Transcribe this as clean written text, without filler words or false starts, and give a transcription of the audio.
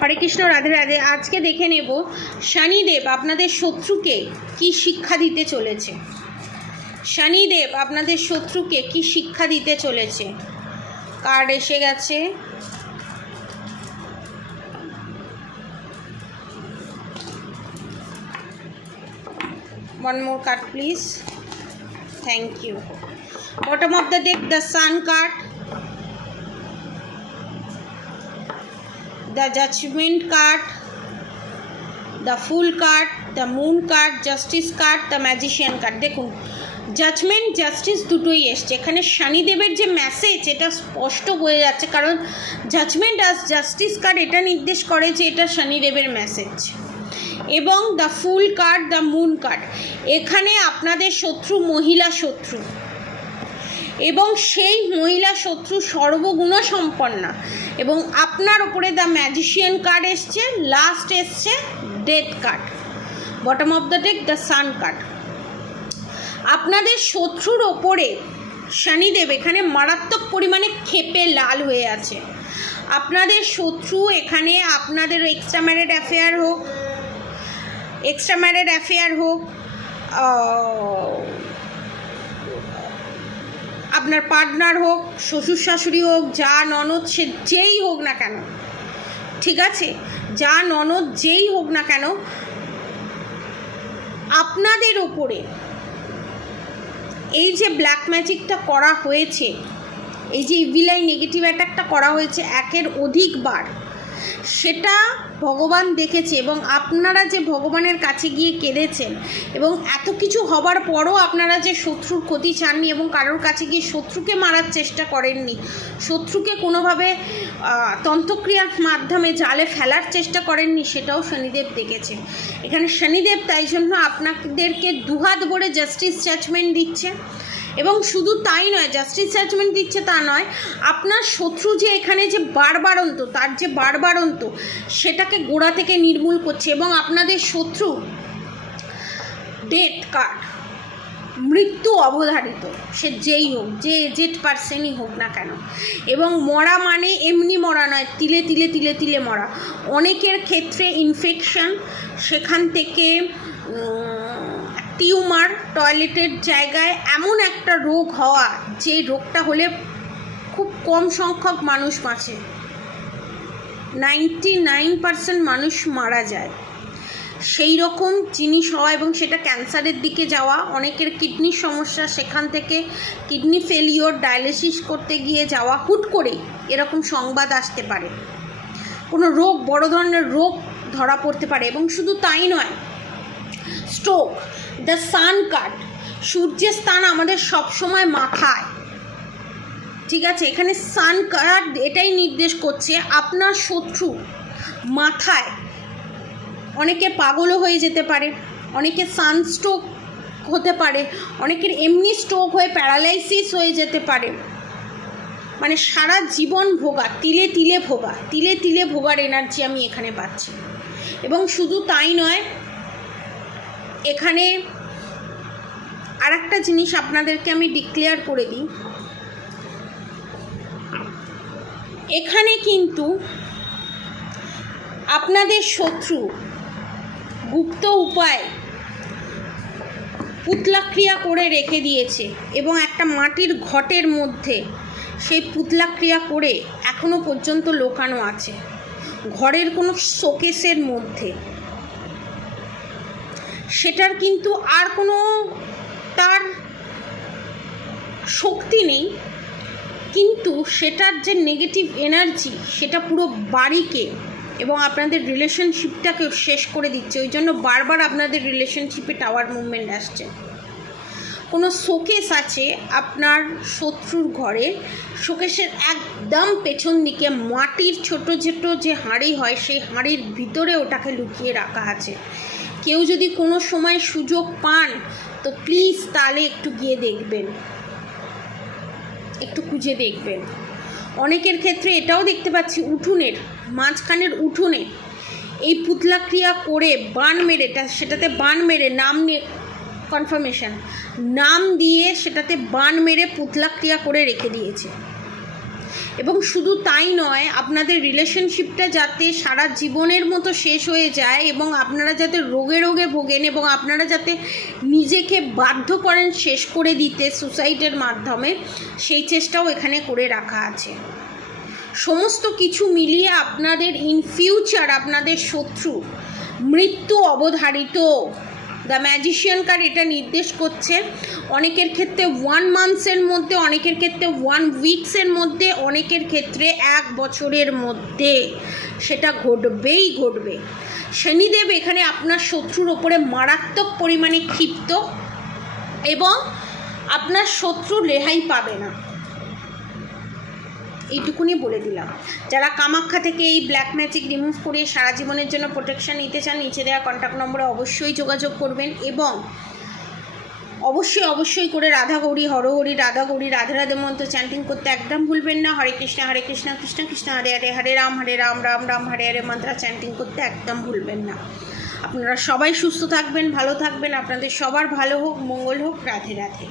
হরে কৃষ্ণ, রাধে রাধে। আজকে দেখে নেব শনিদেব আপনাদের শত্রুকে কি শিক্ষা দিতে চলেছে। শনিদেব আপনাদের শত্রুকে কি শিক্ষা দিতে চলেছে। কার্ড এসে গেছে। One more card please. Thank you. Bottom of the deck, the Sun card, the Judgment card, the Fool card, the Moon card, Justice card, the Magician card. দেখুন, জাজমেন্ট জাস্টিস দুটোই এসছে। এখানে শনিদেবের যে মেসেজ এটা স্পষ্ট বোঝা যাচ্ছে, কারণ জাজমেন্ট আর জাস্টিস কার্ড এটা নির্দেশ করে যে এটা শনিদেবের মেসেজ। এবং the fool card, the moon card, এখানে আপনাদের শত্রু মহিলা শত্রু, এবং সেই মহিলা শত্রু সর্বগুণ সম্পন্না। এবং আপনার ওপরে দ্য ম্যাজিশিয়ান কার্ড এসছে, লাস্ট এসছে death card. Bottom of the deck the sun card. আপনাদের শত্রুর ওপরে শনিদেব এখানে মারাত্মক পরিমাণে ক্ষেপে লাল হয়ে আছে। আপনাদের শত্রু এখানে আপনাদের এক্সট্রা ম্যারিড অ্যাফেয়ার হোক, আপনার পার্টনার হোক, শ্বশুর শাশুড়ি হোক, যা ননদ, সে যেই হোক না কেন, ঠিক আছে, যা ননদ যেই হোক না কেন, আপনাদের ওপরে এই যে ব্ল্যাক ম্যাজিকটা করা হয়েছে, এই যে ইভিলাই নেগেটিভ অ্যাটাকটা করা হয়েছে একের অধিকবার, সেটা ভগবান দেখেছে। এবং আপনারা যে ভগবানের কাছে গিয়ে কেঁদেছেন, এবং এত কিছু হবার পরও আপনারা যে শত্রুর ক্ষতি চাননি এবং কারোর কাছে গিয়ে শত্রুকে মারার চেষ্টা করেননি, শত্রুকে কোনোভাবে তন্ত্রক্রিয়ার মাধ্যমে জালে ফেলার চেষ্টা করেননি, সেটাও শনিদেব দেখেছে। এখানে শনিদেব তাই জন্য আপনাদেরকে দুহাত ভরে জাস্টিস জাজমেন্ট দিচ্ছে। এবং শুধু তাই নয়, জাস্টিস জাজমেন্ট দিচ্ছে তা নয়, আপনার শত্রু যে এখানে যে বারবারন্ত, তার যে বারবারন্ত, সেটাকে গোড়া থেকে নির্মূল করছে। এবং আপনাদের শত্রু ডেথ কার্ড, মৃত্যু অবধারিত, সে যেই হোক, যে এজেড পার্সনই হোক না কেন। এবং মরা মানে এমনি মরা নয়, তিলে তিলে তিলে তিলে মরা। অনেকের ক্ষেত্রে ইনফেকশন, সেখান থেকে টিউমার, টয়লেটের জায়গায় এমন একটা রোগ হওয়া, যে রোগটা হলে খুব কম সংখ্যক মানুষ বাঁচে, 99% মানুষ মারা যায়, সেই রকম জিনিস হওয়া। এবং সেটা ক্যান্সারের দিকে যাওয়া, অনেকের কিডনির সমস্যা, সেখান থেকে কিডনি ফেলিওর, ডায়ালিসিস করতে গিয়ে যাওয়া, হুট করেই এরকম সংবাদ আসতে পারে, কোনো রোগ, বড় ধরনের রোগ ধরা পড়তে পারে। এবং শুধু তাই নয়, স্ট্রোক, দ্য সান কার্ড, সূর্যের স্থান আমাদের সবসময় মাথায়, ঠিক আছে। এখানে সান কার্ড এটাই নির্দেশ করছে আপনার শত্রু মাথায়, অনেকে পাগলও হয়ে যেতে পারে, অনেকে সানস্ট্রোক হতে পারে, অনেকের এমনি স্ট্রোক হয়ে প্যারালাইসিস হয়ে যেতে পারে। মানে সারা জীবন ভোগা, তিলে তিলে ভোগা, তিলে তিলে ভোগার এনার্জি আমি এখানে পাচ্ছি। এবং শুধু তাই নয়, এখানে আর একটা জিনিস আপনাদেরকে আমি ডিক্লেয়ার করে দিই, এখানে কিন্তু আপনাদের শত্রু গুপ্ত উপায় পুতলাক্রিয়া করে রেখে দিয়েছে, এবং একটা মাটির ঘটের মধ্যে সেই পুতলাক্রিয়া করে এখনো পর্যন্ত লুকানো আছে, ঘরের কোনো শোকেসের মধ্যে। সেটার কিন্তু আর কোনো তার শক্তি নেই, কিন্তু সেটার যে নেগেটিভ এনার্জি, সেটা পুরো বাড়িকে এবং আপনাদের রিলেশনশিপটাকে শেষ করে দিচ্ছে। ওই জন্য বারবার আপনাদের রিলেশনশিপে টাওয়ার মুভমেন্ট আসছে। কোনো শোকেস আছে আপনার শত্রুর ঘরে, শোকেসের একদম পেছন দিকে মাটির ছোট ছোট যে হাঁড়ি হয়, সেই হাঁড়ির ভিতরে ওটাকে লুকিয়ে রাখা আছে। কেউ যদি কোনো সময় সুযোগ পান তো প্লিজ তাহলে একটু গিয়ে দেখবেন, একটু খুঁজে দেখবেন। অনেকের ক্ষেত্রে এটাও দেখতে পাচ্ছি, উঠোনের মাঝখানের উঠোনে এই পুতলাক্রিয়া করে বান মেরে, সেটাতে বান মেরে নাম নিয়ে কনফার্মেশন নাম দিয়ে সেটাতে বান মেরে পুতলাক্রিয়া করে রেখে দিয়েছে। এবং শুধু তাই নয়, আপনাদের রিলেশনশিপটা যাতে সারা জীবনের মতো শেষ হয়ে যায় এবং আপনারা যাতে রোগে রোগে ভোগেন এবং আপনারা যাতে নিজেকে বাধ্য করেন শেষ করে দিতে সুসাইডের মাধ্যমে, সেই চেষ্টাও এখানে করে রাখা আছে। সমস্ত কিছু মিলিয়ে আপনাদের ইন ফিউচার আপনাদের শত্রু মৃত্যু অবধারিত। দ্য ম্যাজিশিয়ান কার্ড এটা নির্দেশ করছে অনেকের ক্ষেত্রে 1 মান্থসের মধ্যে, অনেকের ক্ষেত্রে 1 উইকসের মধ্যে, অনেকের ক্ষেত্রে 1 বছরের মধ্যে সেটা ঘটবেই ঘটবে। শনিদেব এখানে আপনার শত্রুর ওপরে মারাত্মক পরিমাণে ক্ষিপ্ত এবং আপনার শত্রু রেহাই পাবে না, এইটুকুনি বলে দিলাম। যারা কামাখ্যা থেকে এই ব্ল্যাক ম্যাজিক রিমুভ করে সারা জীবনের জন্য প্রোটেকশন নিতে চান, নিচে দেওয়া কন্ট্যাক্ট নম্বরে অবশ্যই যোগাযোগ করবেন এবং অবশ্যই করে রাধা গৌরী হরহরি, রাধা গৌরী রাধে রাধে মন্ত্র চ্যান্টিং করতে একদম ভুলবেন না। হরে কৃষ্ণ কৃষ্ণ কৃষ্ণ হরে হরে, হরে রাম রাম রাম হরে হরে মন্ত্র চ্যান্টিং করতে একদম ভুলবেন না। আপনারা সবাই সুস্থ থাকবেন, ভালো থাকবেন, আপনাদের সবার ভালো হোক, মঙ্গল হোক। রাধে রাধে।